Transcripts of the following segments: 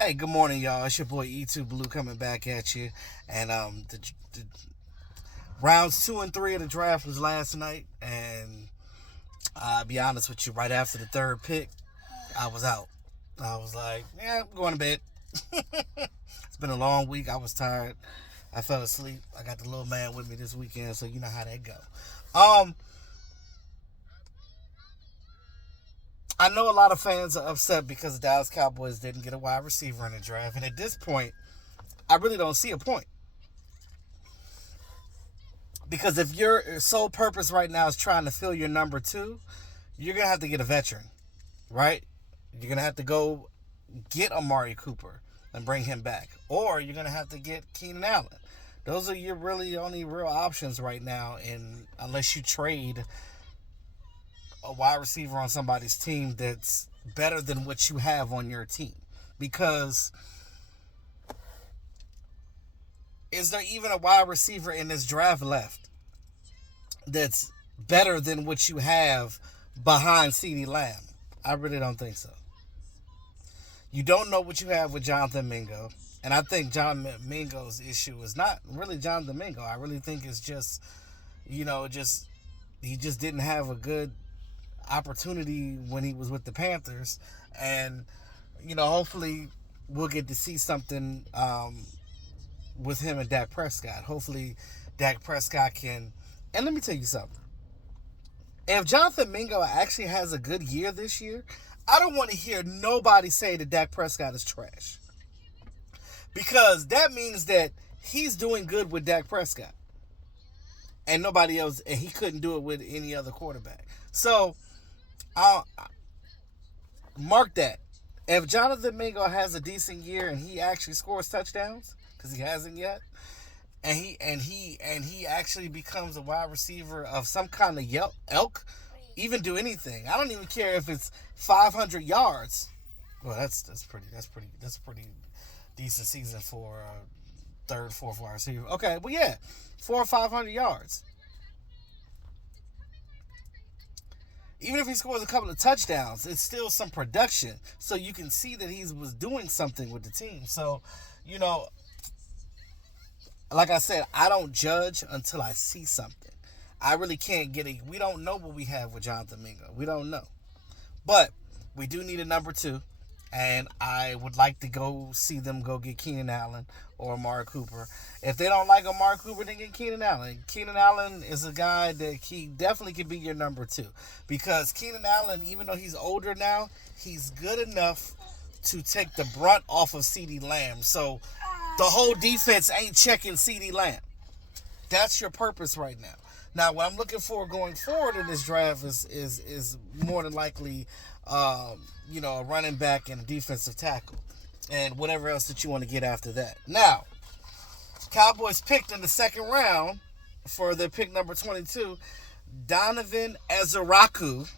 Hey, good morning, y'all. It's your boy E2 Blue coming back at you. And the rounds 2 and 3 of the draft was last night, and I'll be honest with you, right after the third pick, I was out. I was like, yeah, I'm going to bed. It's been a long week. I was tired. I fell asleep. I got the little man with me this weekend, so you know how that go. Um, I know a lot of fans are upset because the Dallas Cowboys didn't get a wide receiver in the draft, and at this point, I really don't see a point. Because if your sole purpose right now is trying to fill your number two, you're gonna have to get a veteran, right? You're gonna have to go get Amari Cooper and bring him back, or you're gonna have to get Keenan Allen. Those are your really only real options right now, and unless you trade a wide receiver on somebody's team that's better than what you have on your team, because is there even a wide receiver in this draft left that's better than what you have behind CeeDee Lamb? I really don't think so. You don't know what you have with Jonathan Mingo. And I think John Mingo's issue is not really Jonathan Mingo. I really think it's just, just he just didn't have a good opportunity when he was with the Panthers. And, hopefully we'll get to see something with him and Dak Prescott. Hopefully Dak Prescott can. And let me tell you something. If Jonathan Mingo actually has a good year this year, I don't want to hear nobody say that Dak Prescott is trash. Because that means that he's doing good with Dak Prescott. And nobody else, and he couldn't do it with any other quarterback. So, I'll mark that. If Jonathan Mingo has a decent year and he actually scores touchdowns, because he hasn't yet, and he actually becomes a wide receiver of some kind of elk, even do anything. I don't even care if it's 500 yards. Well, that's a pretty decent season for third, fourth wide receiver. Okay, well yeah, 400 or 500 yards. Even if he scores a couple of touchdowns, it's still some production. So you can see that he was doing something with the team. So, you know, like I said, I don't judge until I see something. I really can't get it. We don't know what we have with Jonathan Mingo. We don't know. But we do need a number two. And I would like to go see them go get Keenan Allen or Amari Cooper. If they don't like Amari Cooper, then get Keenan Allen. Keenan Allen is a guy that he definitely could be your number two. Because Keenan Allen, even though he's older now, he's good enough to take the brunt off of CeeDee Lamb. So the whole defense ain't checking CeeDee Lamb. That's your purpose right now. Now, what I'm looking for going forward in this draft is more than likely, a running back and a defensive tackle, and whatever else that you want to get after that. Now, Cowboys picked in the second round for their pick number 22, Donovan Ezeiruaku.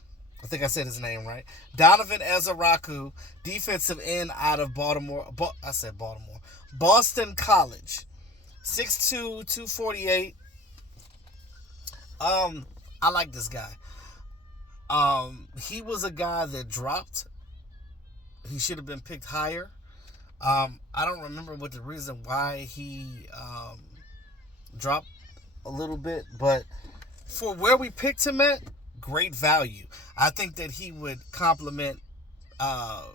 I think I said his name right. Donovan Ezeiruaku, defensive end out of Baltimore. Boston College. 6'2", 248. I like this guy. He was a guy that dropped. He should have been picked higher. I don't remember what the reason why he dropped a little bit, but for where we picked him at, great value. I think that he would complement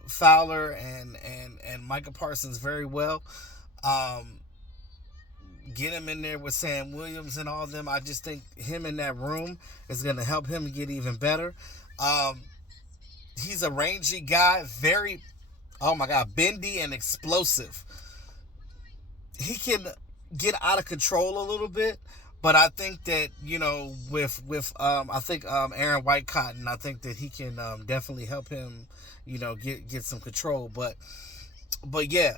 Fowler and Micah Parsons very well. Get him in there with Sam Williams and all of them. I just think him in that room is going to help him get even better. He's a rangy guy, very, oh my God, bendy and explosive. He can get out of control a little bit, but I think that, with I think Aaron White Cotton, I think that he can definitely help him, get some control. But yeah,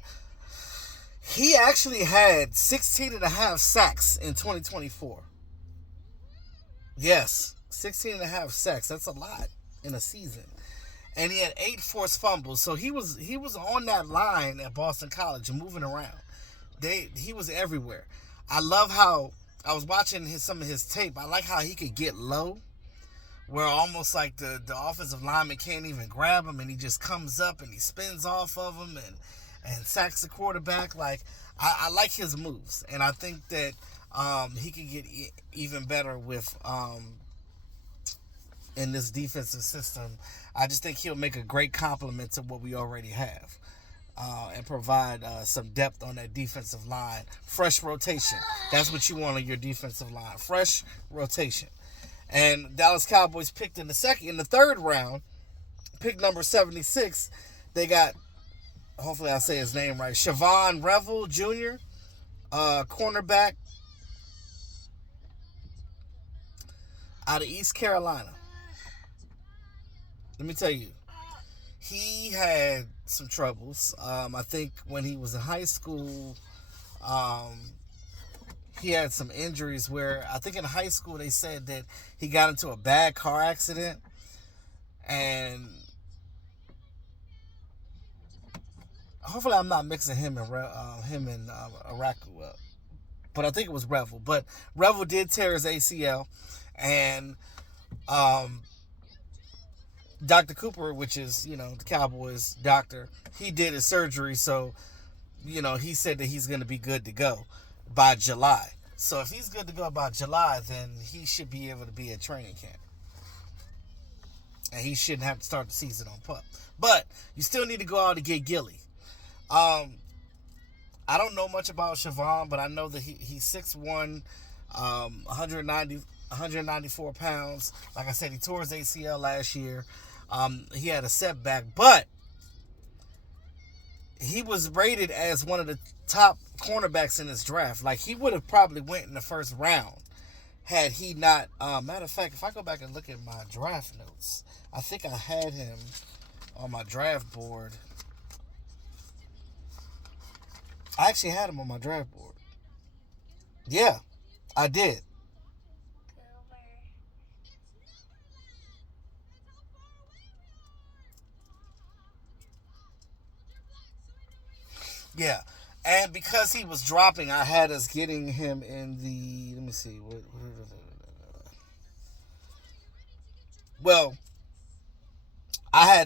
he actually had 16 and a half sacks in 2024. Yes, 16 and a half sacks. That's a lot in a season. And he had 8 forced fumbles. So he was on that line at Boston College and moving around. He was everywhere. I love how I was watching some of his tape. I like how he could get low, where almost like the offensive lineman can't even grab him, and he just comes up and he spins off of him, and sacks the quarterback. Like, I like his moves, and I think that he can get even better with in this defensive system. I just think he'll make a great complement to what we already have. And provide some depth on that defensive line. Fresh rotation. That's what you want on your defensive line. Fresh rotation. And Dallas Cowboys picked in the third round, pick number 76. They got, hopefully I say his name right, Shavon Revel Jr., cornerback out of East Carolina. Let me tell you, he had some troubles. I think when he was in high school, he had some injuries where I think in high school they said that he got into a bad car accident, and hopefully I'm not mixing him and Ezeiruaku up, but I think it was Revel. But Revel did tear his ACL, and Dr. Cooper, which is, the Cowboys doctor, he did his surgery, so, he said that he's going to be good to go by July. So if he's good to go by July, then he should be able to be at training camp. And he shouldn't have to start the season on pup. But you still need to go out and get Gilly. I don't know much about Shavon, but I know that he's 6'1", 194 pounds. Like I said, he tore his ACL last year. He had a setback, but he was rated as one of the top cornerbacks in this draft. Like, he would have probably went in the first round had he not. Matter of fact, if I go back and look at my draft notes, I think I had him on my draft board. I actually had him on my draft board. Yeah, I did. Yeah. And because he was dropping, I had us getting him in the, let me see. Well, I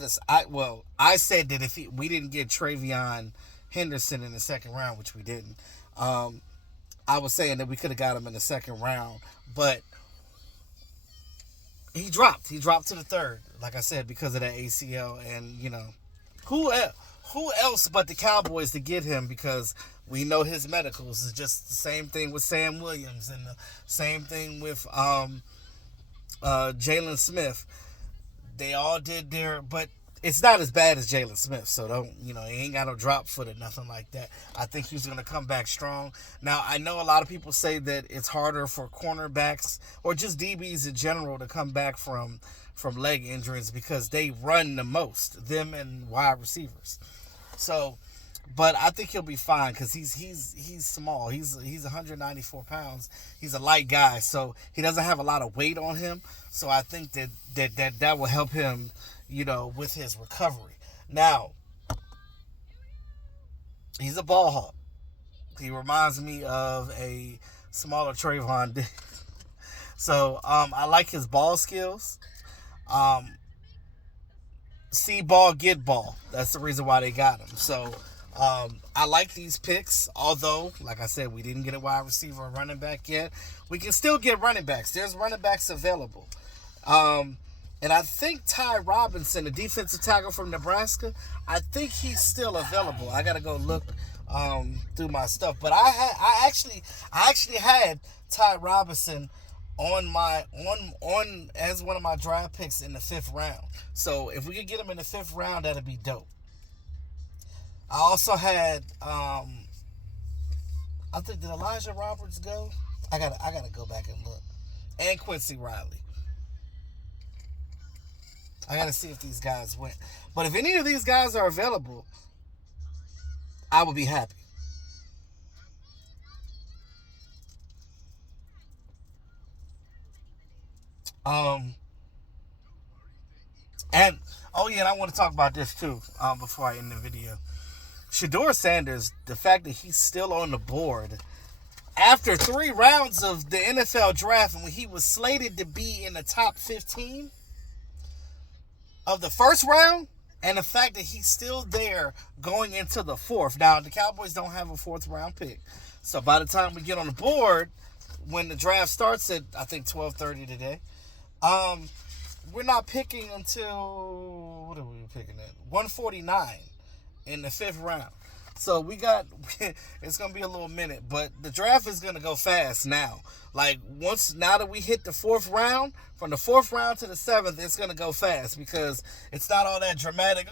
said that if we didn't get Travion Henderson in the second round, which we didn't, I was saying that we could have got him in the second round, but he dropped. He dropped to the third, like I said, because of that ACL. And, who else but the Cowboys to get him, because we know his medicals is just the same thing with Sam Williams and the same thing with Jalen Smith. They all did but it's not as bad as Jalen Smith, so don't, he ain't got no drop foot or nothing like that. I think he's going to come back strong. Now, I know a lot of people say that it's harder for cornerbacks or just DBs in general to come back from leg injuries because they run the most, them and wide receivers. So, but I think he'll be fine because he's small. He's 194 pounds. He's a light guy, so he doesn't have a lot of weight on him. So I think that will help him, with his recovery. Now, he's a ball hawk. He reminds me of a smaller Trayvon Diggs. So I like his ball skills. See ball, get ball. That's the reason why they got him. So I like these picks, although, like I said, we didn't get a wide receiver or running back yet. We can still get running backs. There's running backs available. And I think Ty Robinson, the defensive tackle from Nebraska, I think he's still available. I got to go look through my stuff. But I actually had Ty Robinson on as one of my draft picks in the 5th round. So if we could get him in the 5th round, that'd be dope. I also had I think, did Elijah Roberts go? I gotta go back and look. And Quincy Riley. I gotta see if these guys went. But if any of these guys are available, I would be happy. And and I want to talk about this too. Before I end the video, Shedeur Sanders, the fact that he's still on the board after 3 rounds of the NFL draft, and when he was slated to be in the top 15 of the first round, And the fact that he's still there going into the fourth. Now, the Cowboys don't have a fourth round pick. So by the time we get on the board, when the draft starts at, I think, 12:30 today, we're not picking until, what are we picking at? 149 in the fifth round. So we got, it's going to be a little minute, but the draft is going to go fast now. Like, now that we hit the fourth round, from the fourth round to the seventh, it's going to go fast because it's not all that dramatic.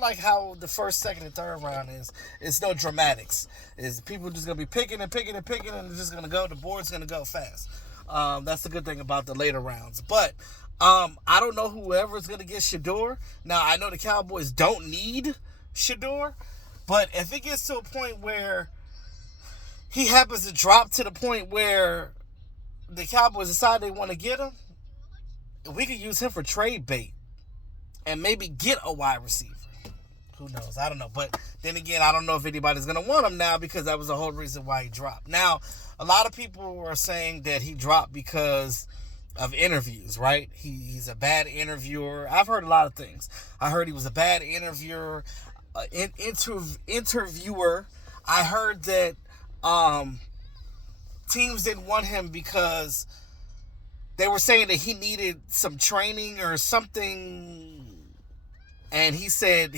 Like how the first, second, and third round is. It's no dramatics. It's people just going to be picking and picking and picking, and it's just going to go. The board's going to go fast. That's the good thing about the later rounds. But I don't know whoever's going to get Shedeur. Now, I know the Cowboys don't need Shedeur, but if it gets to a point where he happens to drop to the point where the Cowboys decide they want to get him, we could use him for trade bait and maybe get a wide receiver. Who knows? I don't know. But then again, I don't know if anybody's going to want him now because that was the whole reason why he dropped. Now, a lot of people were saying that he dropped because of interviews, right? He's a bad interviewer. I've heard a lot of things. I heard he was a bad interviewer. Interviewer. I heard that teams didn't want him because they were saying that he needed some training or something, and he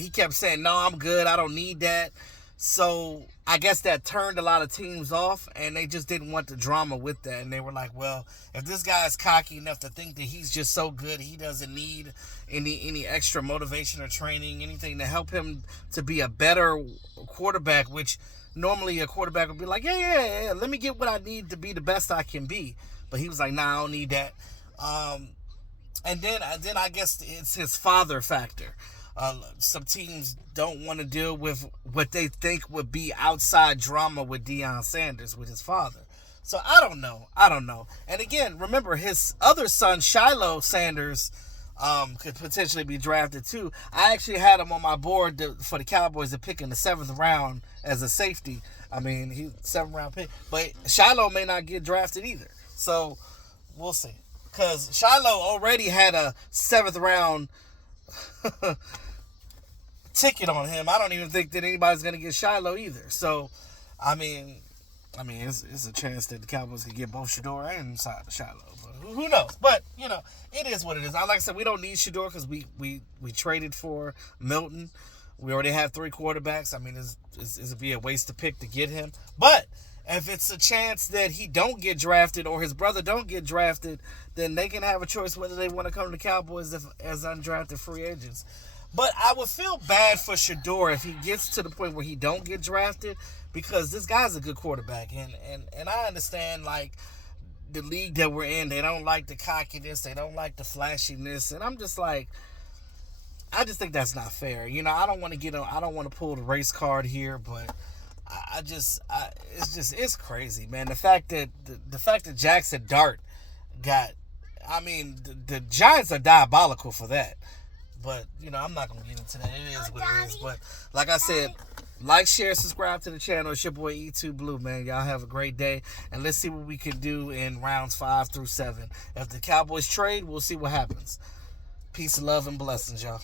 kept saying, no, I'm good, I don't need that. So I guess that turned a lot of teams off, and they just didn't want the drama with that. And they were like, well, if this guy is cocky enough to think that he's just so good, he doesn't need any extra motivation or training, anything to help him to be a better quarterback, which normally a quarterback would be like, yeah, let me get what I need to be the best I can be. But he was like, nah, I don't need that. And then I guess it's his father factor. Some teams don't want to deal with what they think would be outside drama with Deion Sanders, with his father. So I don't know. And again, remember, his other son, Shiloh Sanders, could potentially be drafted too. I actually had him on my board for the Cowboys to pick in the 7th round as a safety. I mean, he's 7th round pick. But Shiloh may not get drafted either. So we'll see. Because Shiloh already had a 7th round ticket on him. I don't even think that anybody's going to get Shiloh either. So, I mean, it's a chance that the Cowboys could get both Shedeur and Shiloh. But who knows? But, it is what it is. Like I said, we don't need Shedeur because we traded for Milton. We already have 3 quarterbacks. I mean, it'd be a waste to pick to get him. But if it's a chance that he don't get drafted or his brother don't get drafted, then they can have a choice whether they want to come to the Cowboys as undrafted free agents. But I would feel bad for Shedeur if he gets to the point where he don't get drafted, because this guy's a good quarterback. And I understand, like, the league that we're in, they don't like the cockiness, they don't like the flashiness. And I'm just like, I just think that's not fair. I don't want to pull the race card here, but it's crazy, man. The fact that Jackson Dart got, the Giants are diabolical for that. But, I'm not going to get into that. It is what it is. But, like I said, like, share, subscribe to the channel. It's your boy E2 Blue, man. Y'all have a great day. And let's see what we can do in rounds 5 through 7. If the Cowboys trade, we'll see what happens. Peace, love, and blessings, y'all.